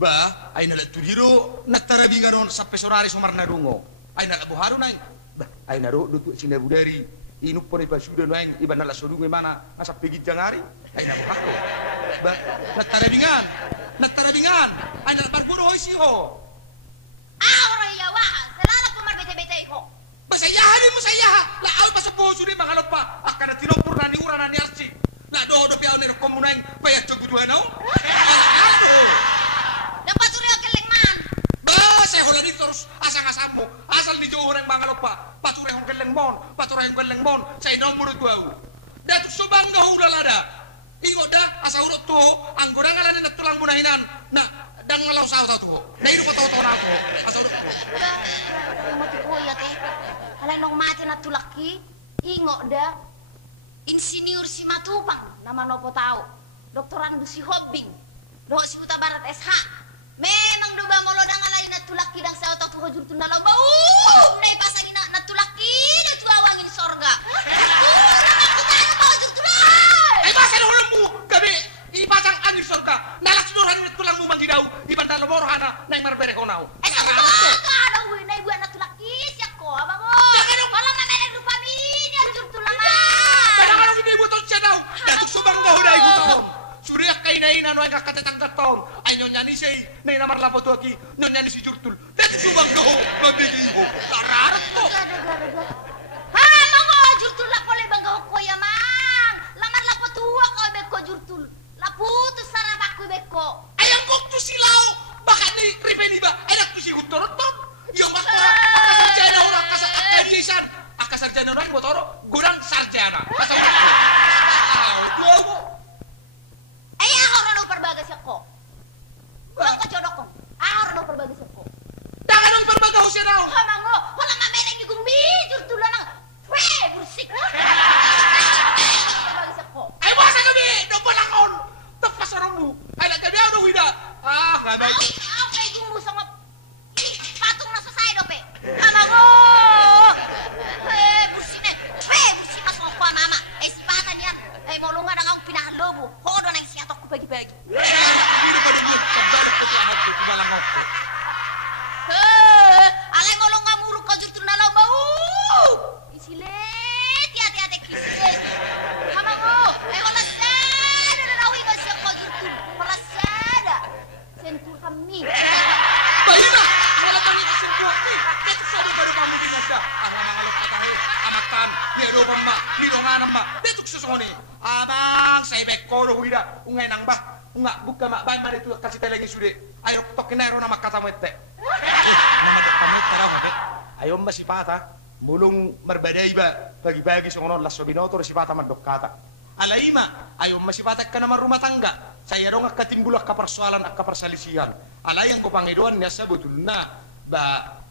Bah, ay nalat tudiro natarabingan on sa pesorari sumar na rungo. Ay nalabuharo na. Bah, ay naro dutu sinabudari. Inuk po na ipasuda na yung iba nala sodungi mana asa pigid jangari. Ay nabuharo. Bah, natarabingan. Ay nalabarburo hoy siho. Orang yawa, selalu pemarbete-bete ko. Basayahan mo sayaha. Laaw pa sa puso ni mga lupa. Akana tinopur na ni ura na ni arsi. La do piaw ni komunay payat joguduhan na. Dapat surya kelengman. Saya holan itu terus asang-asang mo. Asal ni jo orang mga lupa. Pature hong keleng mon. Saya nomor 2. Datu subang na udah lada. Ingo dah asa urut to anggora ngalan na tulang munahinan. Nah, dan ngalaw sa to. Dai ko to na ko. Asa urut ko. Mati ko ya teh. Ala nong mati na tulaki. Ingo dah. Insinyur si Matupang nama nopo tahu. Doktoran Dusi Hobbing. Do si Huta Barat SH. Memang do bangolo dang ala na tulaki dang sa otak ko hujur tunda lo bau. Nay pasangin na tulaki na tuawang ini sorga. Ay basa na hulong mo. Gabi ipasang anis sorga. Nalak suduran ni tulang mo mangidaw. Ibanda lo morhana nay marbere ko naw. Ay sa ko ada wi nay buat na tulaki siya ko abango. Wala mamene lupa mi ni hujur tulanga. Kadang-kadang hindi mo to siya daw. Datu subang na hulay ko to. Surya kainain ano ay kakatatang tatong. Ay nyonya ni siya. Nay namar lapo to aki. Nyonya ni si Jurtul. Datu subang ko. Mabigay ko. Tararat to. Ha, mango jurtul la pole bagaw ko ya mang. Lamar la tua ko beko jurtul. La putus sarapaku beko. Ayang kok tu silau. Baka ni ripeni ba. Ayang tu si Huntorot. Yo mas sarjana orang kasar akasarjana orang motoro. Gurang sarjana. Tahu mo. Ayah orang no perbagas ko. Bang ko jodok ko. Orang no perbagas ko. Jangan dong berbagau siya daw. Ha mango, wala mamene ni gumbi jurtul lang. Pre, bursik. Perbagas ko. Ay masa kami. Dopalangon. Tapas orang mo. Ay kami ako na wida. Nga ba? Ay gumbu sama patung na sa saya dope. Ha mango. Bursik na. Pre, bursik mas ko mama. Espana niya. Ay molungan ako pinahalobo. Hodo na siya to ko bagi-bagi. Alay ngolong nga muruk ko jurtul na lang bau. Isilet, hati-hati kisilet. Kama mo, ay wala sada na nawi ka siya ko jurtul. Wala sada. Sentur kami. Bayi na. Wala kami isentuan ni. Dito sabi ba naman mo siya? Ang mga kahit amatan. Niro bang ba? Niro nga nang ba? Dito susoni. Abang, sa ibek ko ro wida. Ungay nang ba? Unga buka mak bay mari tu kasih telegi sude. Ayo tokin na ro na makatamu ette. Ayo mbak si pata mulung marbadai ba bagi-bagi songono lasso binoto si pata madokata. Alaima ayo mbak si pata kana rumah tangga. Saya dong akatimbulak ka persoalan ka persalisian. Alayang ko pangiduan niya sa betulna ba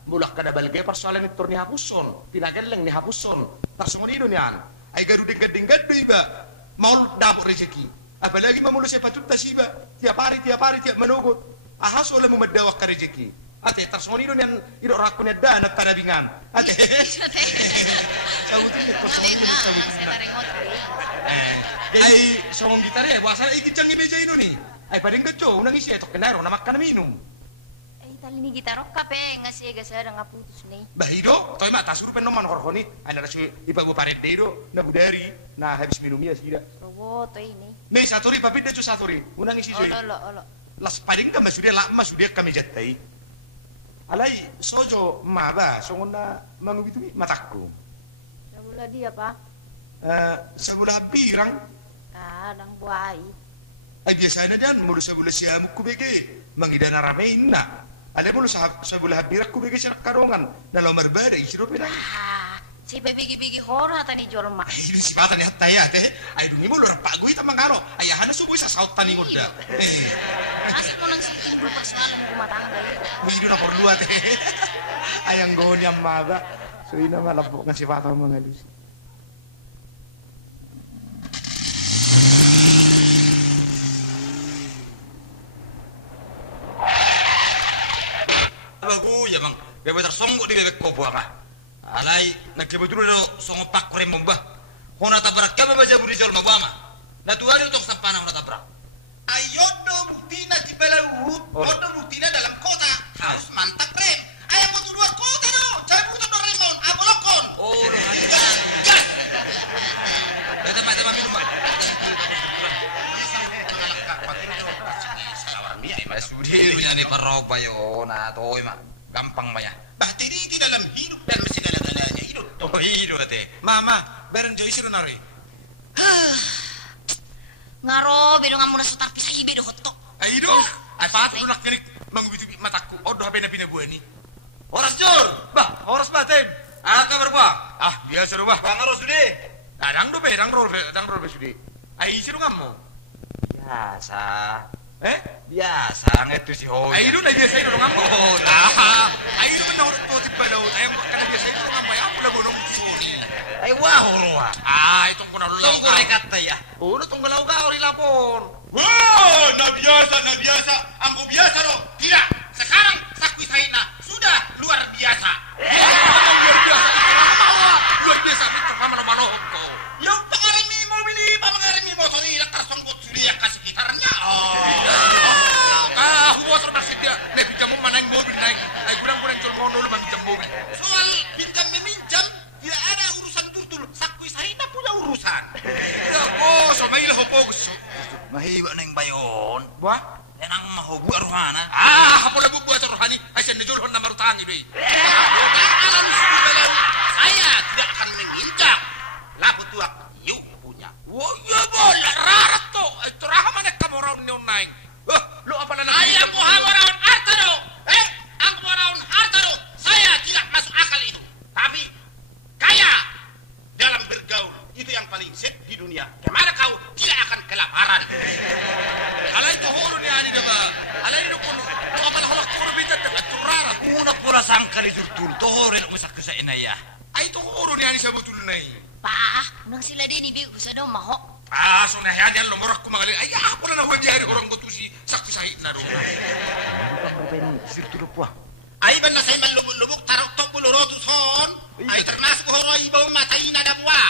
mulak kada balge persoalan itu ni hapuson. Pinageleng ni hapuson. Tarsongonido niyan. Ay garudeng-gadeng ba mau dapur rezeki. Apalagi mamulus siya patut siba tiap hari tiap menugut ahas oleh memedawak ka rezeki ate tarsongonido niyan ido rakun da na tarabingan ate sabutin ko ay songong gitare wasa igicang ibeja ino ni ay padeng gajo unang isi etok kenaro na makan minum Ay tali ni gitarok ka pe ngasi gasada nga putus ni. Bahido toy mata surupen no man horhoni ay na su ibabu pared deiro na budari na habis minumia sida Robo to ini. Nih saturi papit de saturi unang isi soy Olo. las pading ka masudia la masudia kami jattai alai sojo maba songona mangubitu matakku Sabula dia pa. sebulah birang Kadang buai. ay biasanya dan mulu sebulah siamuk kubege mangidana ramein na ada mulu sebulah birak kubege sinak karongan na lomar bada isiro pinang Si bebigi-bigi hor hata ni jorma. ay ini si bata ni hatta ya teh ay dungi mulu rapak gue tamang karo ay hana subuh sa saut tani ngoda Asal mo nang simbol persoalan rumah tangga itu. Widu na porlua teh ayang gohon yang maba so ina malapok nga si bata mga lusi Bagu ya bang, bebek tersonggok di bebek kopo apa? Alai nagkibuturo do songo pak kore momba. Hona tabrak ka ba jabu di jol mabama. Na tuwari utong sampana hona tabrak. Ayo do bukti na kibalau. Odo Sudi punya ni paroba yo na toy mak gampang maya. Bahtiri di dalam hidup dan segala-galanya hidup. Oh hidup ate. Mama, beren joy siru nari. Ngaro bedo ngamuna sutar pisah hibe do hotok. Aido, ay pato nak ngerik mangubiti mataku. Odo habe na pinabuani. Horas Jur. Bah, horas batin. Kabar ba? Biasa ro bah. Pangaro Sudi. Dang do be sudi. Ay siru ngamo. Biasa. Biasa ngetu si Hoy. Ay do na biasa do ngamo. Ay do na horas to tipalaw. Ay mo kana biasa do ngamo ya pula gunung sudi. Ay wow roa. Itong kuna lulaw Tunggu rekat ya. Uno tong galaw ka ori lapon. Wow, na biasa. Ambo biasa lo. Tidak. Sekarang sakui saina sudah luar biasa. Luar biasa itu pamalo-malo ko. Yung pangarami motor ni lakar songkot suri yang kasih gitarnya. Huwasar bersedia. Ne pinjam mo manang mobil naik. Ay gurang-gurang jol mo dulu pinjam mobil. Soal pinjam meminjam tidak ada urusan turtul. Sakui saina punya urusan. So may laho po gusto. Mahiba na yung bayon. Ba? Yan ang mahubu aruhana. Hapo na bubuhat rohani. Ay siya najulhon na marutangi doy. Alam sudah saya tidak akan meminjam. Labu tuak yuk punya. Ya bola rarat to. Ay turaha man kamuraw ni naik. Lo apa na Ayam ko hamaraon hartaro. Ang hamaraon hartaro. Saya tidak masuk akal itu. Tapi kaya dalam bergaul itu yang paling set di dunia. Kemana kau tidak akan kelaparan. Alay to horo ni ani diba? Alay no kuno. Lo apa na holak horo bitat dengan turarat. Una pula sangka di Jurtul. Tohorin umasak ko sa inaya. Ay to horo ni ani sa butul nai. Nang sila din ibig ko sa daw maho. So na yan lumorak ko mga ay wala na huwag yari orang ko to si sakti sahit na ro. Ay ba na sa iman lumuk-lumuk tarok to pulurodus hon. Ay termasuk horo ibaw matay na dabwa.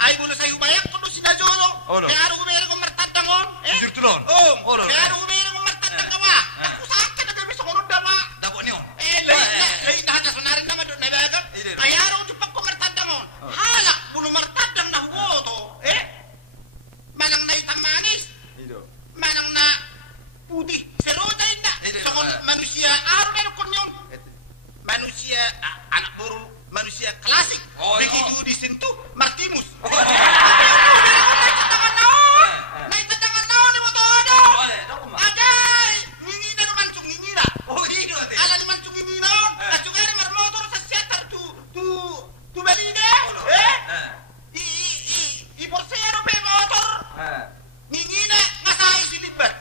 Ay bulo sa umayak kuno sinajolo. Kaya aro umere ko martadangon. Jurtulon. Kaya aro umere ko martadangawa. Ako sa akin na gabi sa kono dawa. Dabo niyo. Lain na hata sonarin naman doon na ibagam. Kaya aro jupak ko martadangon. Halak bulo martadang na huwo to. Manang na itang manis. Manang na putih. Seroday na. Songon manusia aro meron ko nyon. Manusia anak burung manusia klasik. Begitu disentuh Martimus. Naik tangan naon ni motor do. Aday, ngingina no mancung ngingina. Ala ni mancung ngingina. Kacugare mar motor sa setar tu belige. I borsero pe motor. Ngingina ngasay sinibat.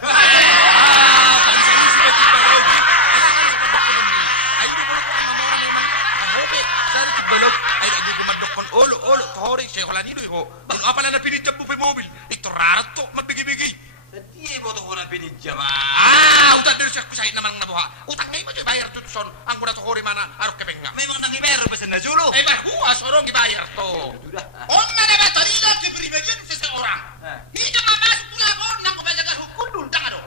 Balog ay nagugumadok kon olo tohori siya wala nido ho. Apa na pinijam mo pa mobil? Ito rarat to magbigi-bigi. Di mo to ko na pinidya ba? Utang dari siya kusahin naman nabuha. Utang ngay mo siya bayar to son. Ang muna tohori mana arok kebenga. Memang nang ibero ba sa najulo? Ay bahuas orong ibayar to. Om na dapat terlibat kepribadian seseorang. Hidup masuk pula orang kebanyakan hukum dulu jangan dong.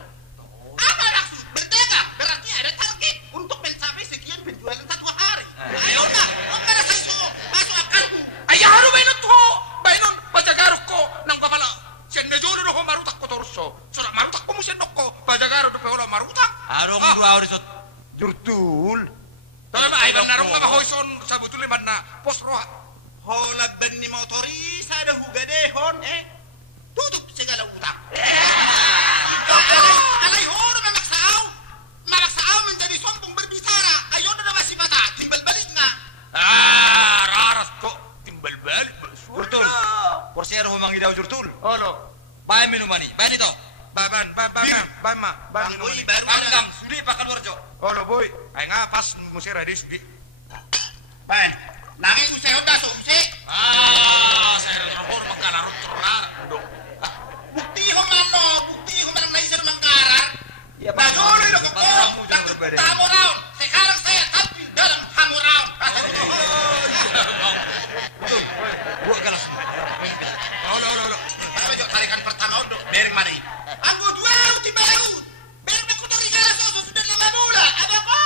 Apa maksud berdagang? Berarti ada target untuk mencapai sekian penjualan satu hari. Ayo nak, om na sa iso. Masuk akalku. Ay haro baynon to. Baynon pajagarok ko nang babala. Siya najulo no ho marutak ko torso. So marutak ko mo siya nokko. Pajagaro do pehola marutak. Arong dua orisot. Jurtul. Tama ay ban narong ka hoison sa butul man na posroha. Holag ban ni motori sa ada hugadehon tutup segala utang. Alay horo memaksaw menjadi sombong berbicara. Ayo na masih mata timbal balik nga. Raras kok timbal balik. Jurtul. Porsero humang idaw Jurtul. Olo. Bayan minumani. Bayan ito. Bama. Boy, baru Panggang. Sudi pa kalwarjo. Olo boy. Ay nga pas musira di sudi. Pan, nangis usay onda so usay. Saya terhor magkalarot tora. Bukti ho man na isa mangkarar. Ya, Bajuloy lo ko. Bangsamu jangan berbeda. Tamo raon. Sekarang saya tampil dalam hamu raon. Betul. Buat galas. Olo. Apa jo tarikan pertama udah bereng mana ini? Anggo dua uti baru. Bereng aku dari galas sudah 5 bulan. Ada apa?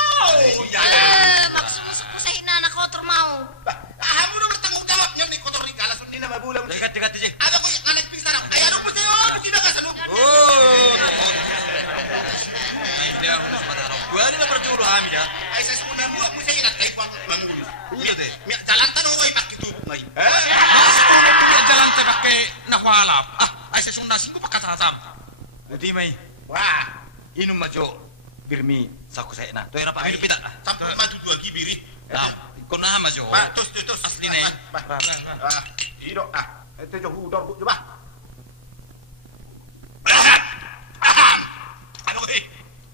Maksudmu sepusahin na anak kotor mau. Kamu udah bertanggung jawab yang di kotor di galas ini 5 bulan. Dekat aja. Ada ko anak pikir sana Wah, inum majo. Birmi saku saya na. Tuh apa hidup kita? Sampai madu dua gibiri. Nah, ikut nama majo. Ba, tus. Asli nih. Ido, itu jo hudor bu coba.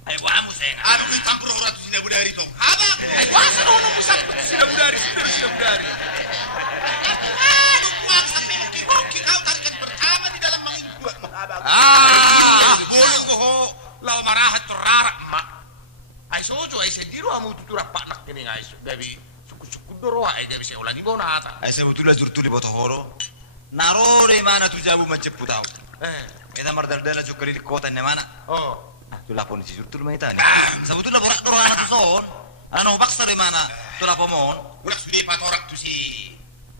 Ayo kamu sayang. Anu ke campur orang tu sudah budari tu. Apa? Masa orang besar sudah budari. Kuat sampai hoki kau tarikan bersama di dalam mangin gua. Boleh kau lau marah terarak mak. Ay sojo ay sendiri amu tutura pak nak kini ay gabi suku doro ay gabi saya ulangi bawa nata. Ay sebetulnya jurtu di botol horo. Naro di mana tu jabu mencepu tahu. Kita mardardana cukuri di kota di mana? Oh. Tu lapon si jurtu rumah itu ni. Sebetulnya borak doro anak tu son. Anak paksa di mana? Tu lapon mon. Ulah sudah patorak tu si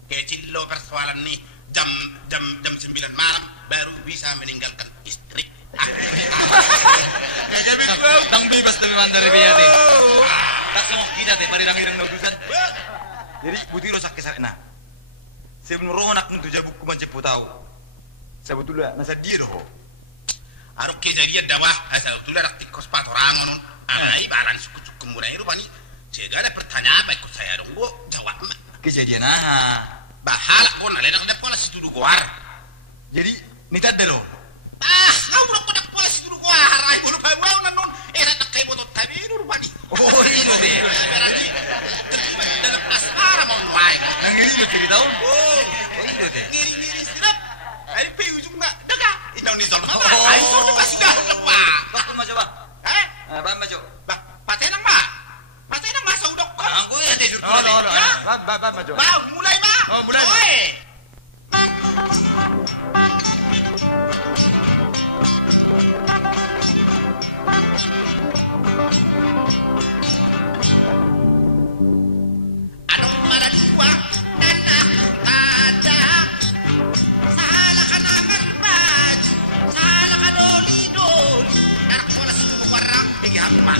kecil lo persoalan ni jam 9 malam baru bisa meninggalkan istri. Tang bebas dari mana dari biaya ni. Tak semua kita teh pada langirang nudusan. Jadi butiro sakit sana. Sebelum roh nak nudu jabu ku mencepu tahu. Sebetulnya nasa dia roh. Arok kejadian dawah asal tu dah tikos patorangan non. Ai baran suku mulai rupani. Segala pertanyaan baik saya dong gua jawab. Kejadian Bahala pun alena kada pola situ duguar. Jadi nita dero. Kau nak kada pola situ duguar. Ai bulu pa wow nanon era nak kay botot tabi rupani. Oh, ini deh. Berarti dalam asmara mau wae. Nang ini lo cerita oh, itu deh. Ngiri sedap. Ai pe ujung nak daga. Inau ni zon. Ai sur de pas dah. Bakul maju ba. Ba maju. Patenang ba? Patenang masa udok ko. Angko ya deh jurtu. Ba maju. Ba mulai ba. Oh, mulai. Oi. Anong maradua dan aku tada. Salah ka na marbaju, salah ka doli-doli. Anak ko na sinuno warang bigama.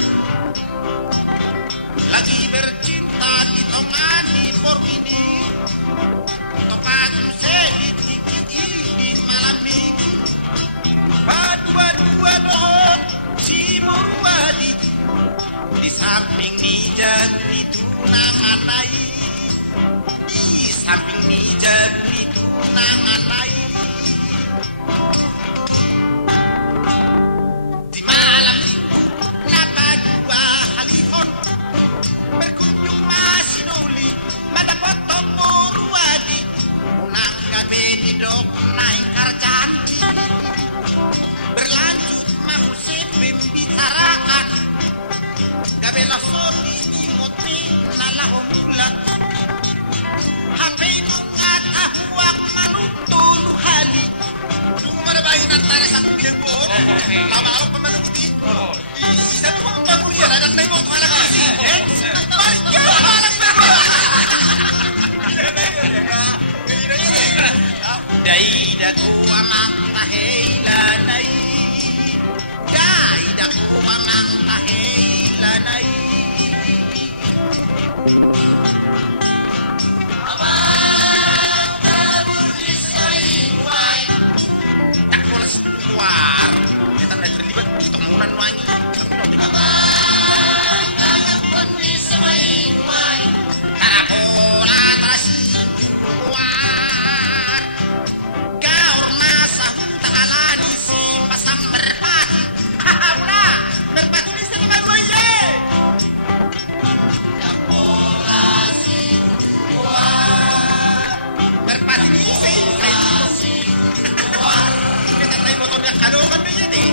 Lagi bercinta di tongani por ini. Topatu sedikit di malam minggu. Dua-dua doon si Murwadi. Di samping nijan itu nanganay. Di samping nijan itu nanganay. Di malam minggu napadua halihon. Berkunjung masinuli madapat Murwadi. Unang gabi di dok naik karjanti. Berlanjut mengusip pembicaraan. Gabi langsung diimoti nalahumulat. Sampai mengatahuak manutul hali. Tunggu mana bayi antara satu bilang lama aku pemenuti. Satu pembangunan ada tengok anak kasih. Daidaku amang taheilanay. Daidaku amang taheilanay. Amang tabudis ayuay. Tak polas keluar. Kita tak terlibat temunan wangi. Amang tabudis ayuay. Tarakola terasi keluar. Gaur masa takalani si pasang berpati. Hahaha, berpati ni sa naman mo ye. Kapolasi keluar. Berpati ni si keluar. Kita tayo mo to niya kalungan na yan eh.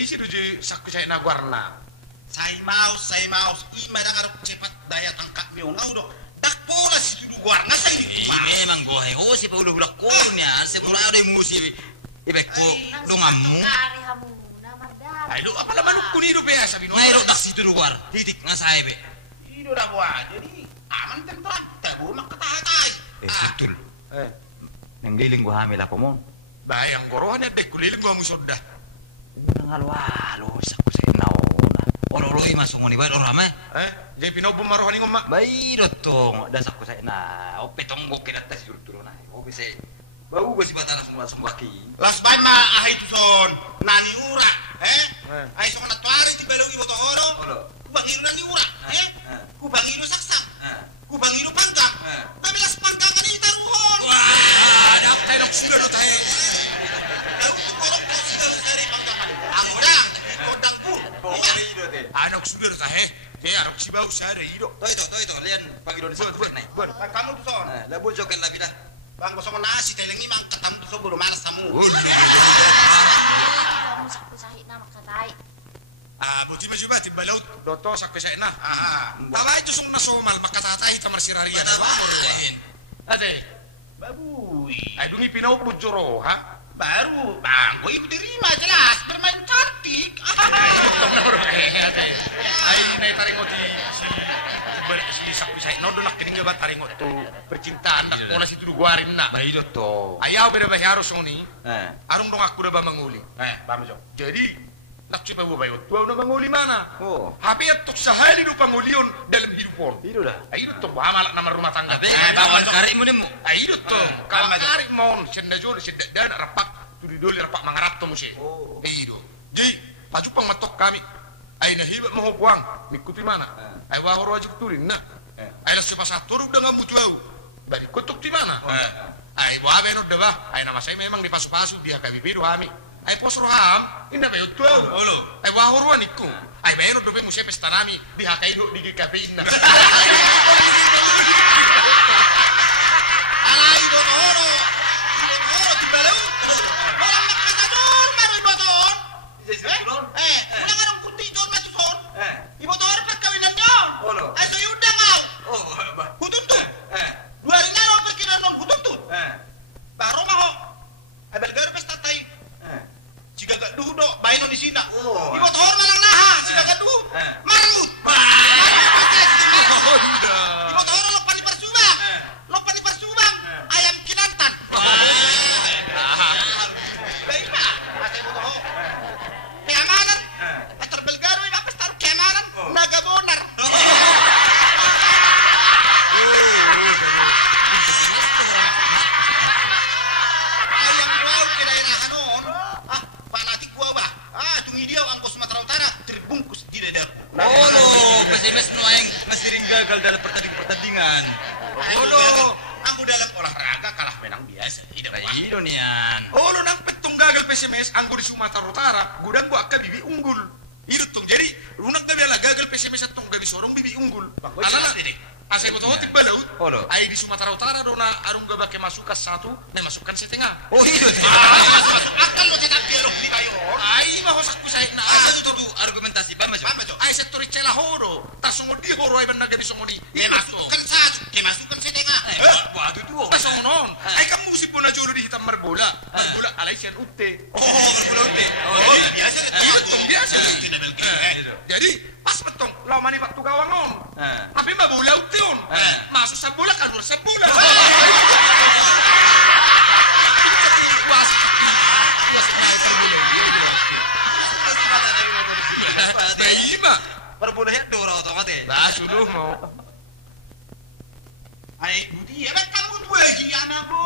isi duji sakku saya na warna. Saya mau. Ima dah harus cepat daya tangkap miungau dok. Dak pula si tudu warna saya di rumah. Memang gue heo si paulo bulak konya, semula ada musi ibekku dongamu. Kari hamu na madara. Ayo apa lah manuk kuni do biasa bino. Ngai ro dak situ luar, titik ngasai be. Itu dah buat. Jadi aman tentang tabu mak katakai. Betul. Nang giling gua hamil ako mo. Bayang gorohan ya dek kuliling gua musoda. Nang halo sakku sa inaona. Oro masuk ngoni ba orama. Jadi pino bumarohan ngomma. Bai dotong da sakku sa ina. Ope tonggo kita tas turun na. Ope se. Bau gua si batana semua ki. Las bay ma ahai tu son. Nani ura. Ai so na tuari di belogi boto horo. Kubangiru nani ura. Kubangiru saksa. Kubangiru pangkak. Kabilas pangkak kan ita ruhon. Wah, dak tayo sudah do tayo. Anak sudah tahe, anak si bau sada ido. Toito, lian pagi doni sakku sa nai. Kamu tu son. Labu jokan labi dah. Bang kosong nasi telengi mang katamu tu son bulu malas kamu. Kamu sakku sahit na makatai. Buti majuba tiba laut doto sakku saya na. Tawa itu sung nasomal makatatai tamar siraria. Ade. Babui. Ay dungi pinau bujuro ha. Baru bang, gue ibu terima jelas bermain cantik. Ay nay taringo si sakku saya no dolak kining gabat taringo tu percintaan nak mola situ guarin na. Bai dotto. Ayaw beda harus ngoni. Arung dong aku udah manguli. Bang jo. Jadi nak coba gua bayot. Tuau na manguli mana? Oh. Happy atuk sahali do pangulion dalam hidupon. Ido dah. Ayo tuh bamalak nama rumah tangga. Abe kawan kari mo nimo. Ayo tuh kawan kari mon senda jol senda dan rapak tu di doli rapak mangarap to musi. Oh. Ayo. Jadi paju pang matok kami. Ay nahibat mo kuang mikuti mana? Ay wahoro aja turin na. Ay las cepat satu udah nggak mutu au. Bari kutuk di mana? Ay wabe no deba. Ay nama saya memang di pasu-pasu dia kami biru kami. Ay pos roham inda bayo tu au. Ay wahoro aniku. Ay bayo no dobe musi pesta nami di hakai do di GKP inna. Alai do horo. Horo di balau. Orang makatador maru iboton. Ulang orang putih jon maju son. Iboton perkawinan jon. Ay so yudang au. Hutuntut. 2 hari na ro perkinan non hutuntut. Baro maho. Ay belgar pesta tai. Siga gak dudo baino di sina. Iboton malang naha siga gak dudo. Maru. Iboton lopan di Parsubang. Lopan di Parsubang. Ayam kinantan. Baiklah, ada iboton. Keamanan. Pastor Belgaro ini apa taruh keamanan? Naga bonar. Ayam wow kira yang anon. Pak nanti gua bah. Tungi dia angkos Sumatera Utara terbungkus di dadaku. Pesimis no aing masih gagal dalam pertandingan. Aku dalam olahraga kalah menang biasa. Tidak apa. Ido nian. Lo nang petung gagal PSMS anggur di Sumatera Utara. Gudang gua akan bibi unggul. Itu tung jadi lunak gabi ala gagal PSMS tung gabi sorong bibi unggul. Alala ini. Asai betul tiba laut. Ai di Sumatera Utara dona arung gak pakai masukan satu dan masukkan setengah. Ido. Masuk akal lo cetak dialog di Bayor. Ai mah hosak ku saya na. Itu tuh argumentasi ba mas. Ai sektor cela horo. Tak sungguh dia horo ai benar gabi sungguh ni. Masukkan satu, masukkan setengah. Waduh tuh. Pas non. Ai kamu si puna juru di hitam marbola. Marbola alai sian utte. Marbola utte. Biasa. Betul biasa. Tidak belgi. Jadi pas betong lawan ini waktu gawang non. Tapi mbak bola utte on. Masuk sebulan keluar sebulan. Baima. Perbolehnya dora otomatis. Bah sudah mau. Ai budi ya kamu dua lagi anak bo.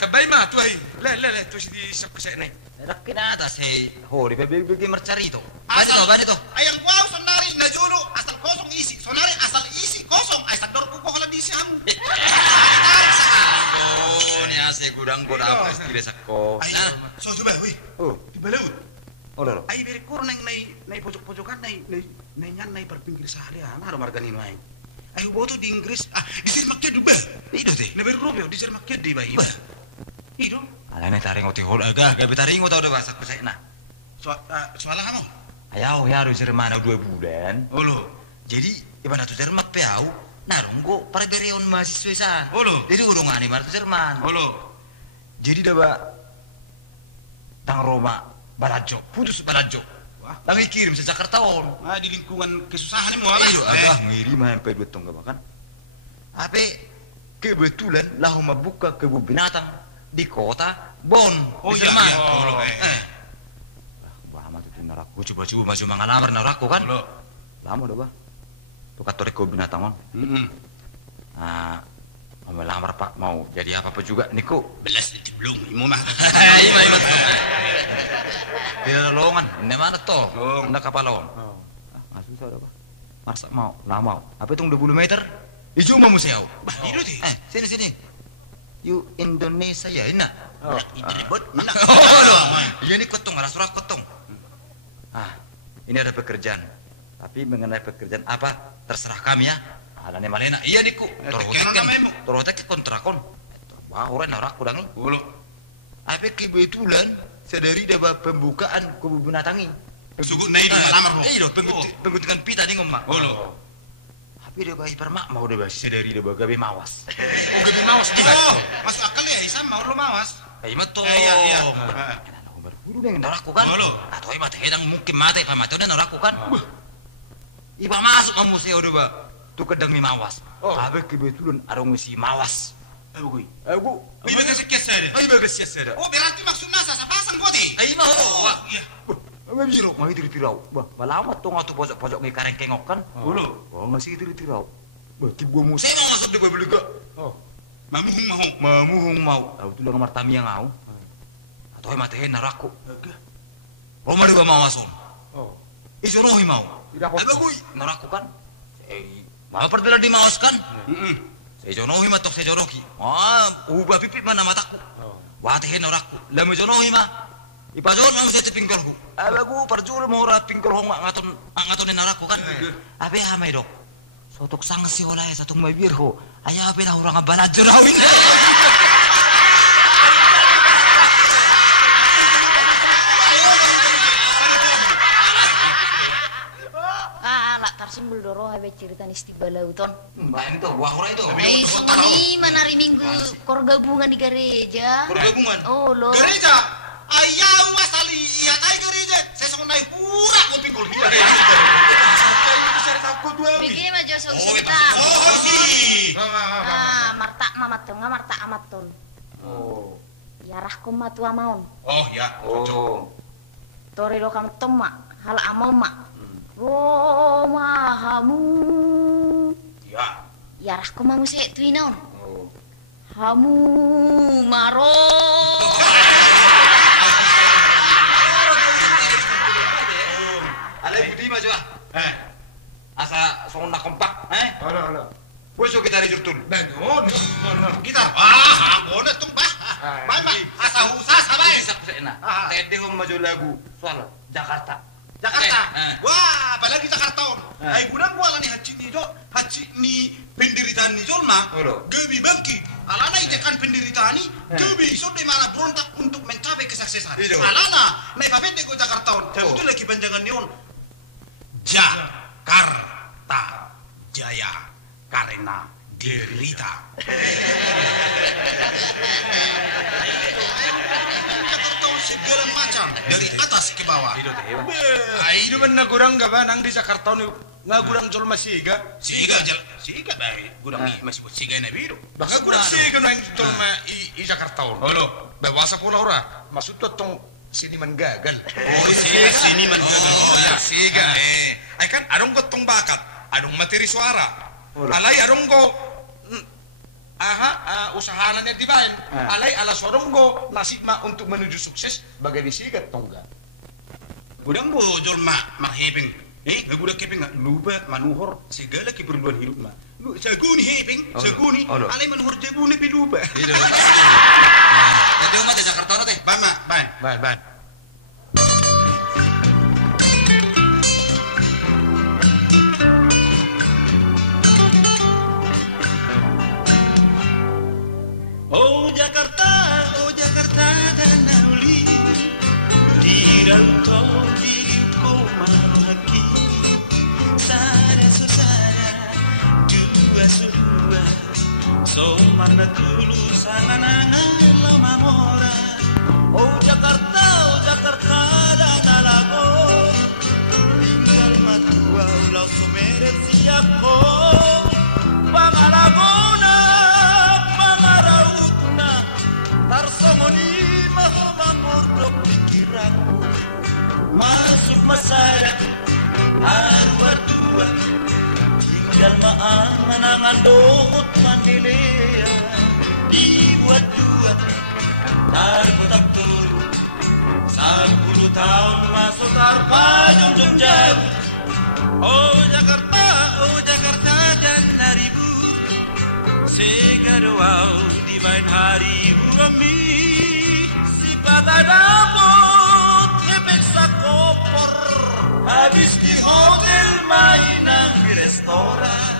Tabay mah tu ai. Le tu si sok saya ni. Rakin atas hei. Hori bagi mercari to. Bani to. Ayang wow sonari na jolo asal kosong isi. Sonari asal isi kosong. Ay sagdor ko kalau di siamu. Ni ase gudang apa stile sakko. Ay so coba wi. Di balaut. Loro. Ay beri kur nang nai pojok-pojokan nai nyan nai perpinggir sahari ana margani nai. Ay boto di Inggris di Sirmakya dubah. Ido te. Na beri robyo di Sirmakya di bayi. Ido. Alane taring oti hol agak gabi taring tau de basak ko sa ina. Soal kamu? Ayaw, ya harus Jerman 2 bulan. Ulu. Jadi, ibarat tu Jerman peau, narung ko para berion mahasiswa san. Ulu. Jadi urungan ni martu Jerman. Ulu. Jadi dah tang Roma Balajo, putus Balajo. Wah. Lang ikirim sa Jakarta on. Di lingkungan kesusahan ini mau Ayo, agak ngirim sampai betong ka kan. Apa kebetulan lah membuka kebun binatang di kota Bonn. Oh di iya, Jerman. iya. Lama tuh naraku coba-coba masih mengalamar naraku kan. Ulu. Lama dah bah. Tuh kator kebun binatang on. Nah, mau melamar Pak, mau jadi apa juga niku. Belas itu belum, mau mah. Iya. Tidak lowongan, ini mana toh? Long. Ndak kapalon. Nggak susah dah Pak. Masa mau, lama. Apa itu 20 meter? Ijo mau museo. Bah, itu sih. Sini. You Indonesia ya, ini. Itu ribut. Mana? Iya ini kotong, ada surat kotong. Ini ada pekerjaan. Tapi mengenai pekerjaan apa, terserah kami ya. Alane malena. Iya niku. Kenon namanya, Bu. Torotek kontrakon. Wah, orang narak kurang. Ulu. Apa kebetulan sedari dapat pembukaan kebun binatang ini. Sugut naik di malamar, Bu. Iya, penggutikan pita nih ngomong. Ulu. Tapi dia bayi permak mau dia bahas sedari dia gawe mawas. Oh, gabi mawas dia. Oh, masuk akal ya, Isam mau lu mawas. Iya to. Iya. Guru dengan naraku kan. Atau mata hedang mungkin mata apa mata udah naraku kan. Iba masuk kamu sih udah ba. Tuh kedang mi mawas. Tapi kebetulan ada ngisi mawas. Bu. Bu. Ini bagas kiasa deh. Ayo bagas siasa. Oh, berarti maksudnya saya pasang gua deh. Ayo mau. Oh, iya. Nggak bisa mau tirau. Bah, lama tuh ngatu pojok ngi kareng kengok kan. Ulu. Oh, ngasih tirau. Bah, tiba mau saya mau masuk di beli gak. Mamuhung mau. Tahu tuh lah kamar tami yang mau. Atau mata hen naraku. Roma juga mau masuk. Oh. Isu rohi mau. Tidak Apa gue naraku kan? Mau perdelah dimaoskan. Saya jonohi matok saya joroki. Ubah pipit mana mataku. Wah teh noraku. Lamu jonohi mah. Ipajon mau saya tepingkolku. Aku perjul mau rapingkol hong ngatonin naraku kan. Apa hamai dok? Sotok sanksi oleh satu mabir ho. Ayah apa dah orang abala jerawin. Simbol doro habe cerita nistibala uton. Main itu wah ora itu. Semani manari minggu kor gabungan di gereja. Kor gabungan? Oh, lo. Gereja? Ayaw asali iya tay gereja. Saya sok naik pura ko pingkol hiya. Saya takut dua. Begini mah Joso cerita. Oh, sih. Marta amat ton. Oh. Yarah ko matua maon. Oh, ya. Oh. Tore do kam toma hal amoma. Romahamu. Ya. Yarah ko manguse tuinaon. Oh. Hamu maro. Alay budi maju ah. Asa songon nak kompak, Halo. Besok kita dijurtul. Bangun. Kita. Wah, gona tung bah. Mama, asa usah sabay. Bisa kusena. Tede hong maju lagu soal Jakarta. Wah, apalagi Jakarta. Ay gudang wala ni haji ni penderitaan ni jolma. Gebi bangki. Alana itekan penderitaan ni, gebi iso di mana berontak untuk mencapai kesuksesan. Alana, nai papete ko Jakarta. Itu lagi panjangan nion. Jakarta Jaya karena derita. Segala macam dari atas ke bawah. Itu kan nagurang gaba nang di Jakarta ni nagurang jol masiga. Siga baik. Gudang ni masih buat siga na biru. Baka gurang siga nang jol ma i Jakarta. Halo. Bawasa pula ora. Maksud tu tong sini man gagal. Oh, sini man gagal. Ya siga. Ay kan adong gotong bakat, adong materi suara. Alay adong go usahanan yang dibain. Alay ala soronggo nasibma untuk menuju sukses bagai disigat tongga. Gudang bo jol maghiping. Gudang kiping lupa manuhor segala keperluan hidup ma. Lu saguni hiping, saguni. Alay manuhor jebune pilupa. Tadi umat di Jakarta teh. Ban. Oh Jakarta dan Nauli, di tinggal kau diriku manuhaki sada susada dua sudua so marna tulus ananangan lamamora oh Jakarta dan alago tinggal matua ulau sumeret siako Pangaragona Pangarautna Tarsomoni mahomamordok pikiranku masuk masaya arwa-dua tinggal maangan dohot mandilea dibuat dua tarkotak turu 10 tahun masuk tarpajung jauh oh Jakarta dan harimu segaruau di main harimu kami si patah dapur kepeksa koper habis di hotel mainan di restoran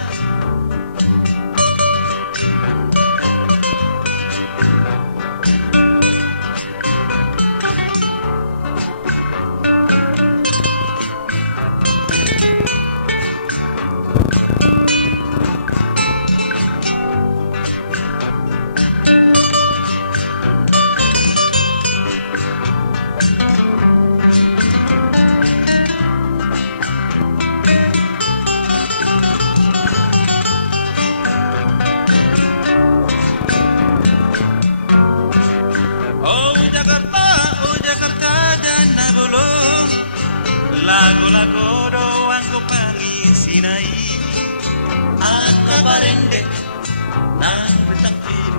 lago doang ko pangisinay akabarende nang betakpil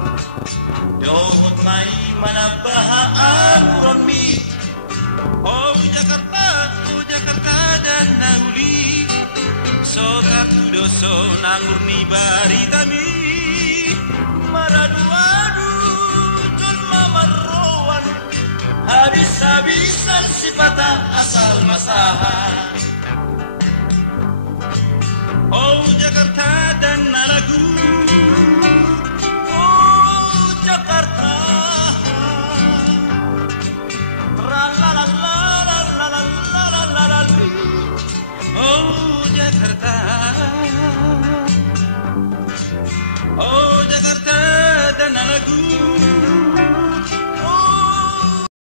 dohot may manabahaan urami oh Jakarta dan nahuli sogar tudoso nangur ni baritami maradu-adu jol mamaroan habis-habisan si patah asal masahan oh Jakarta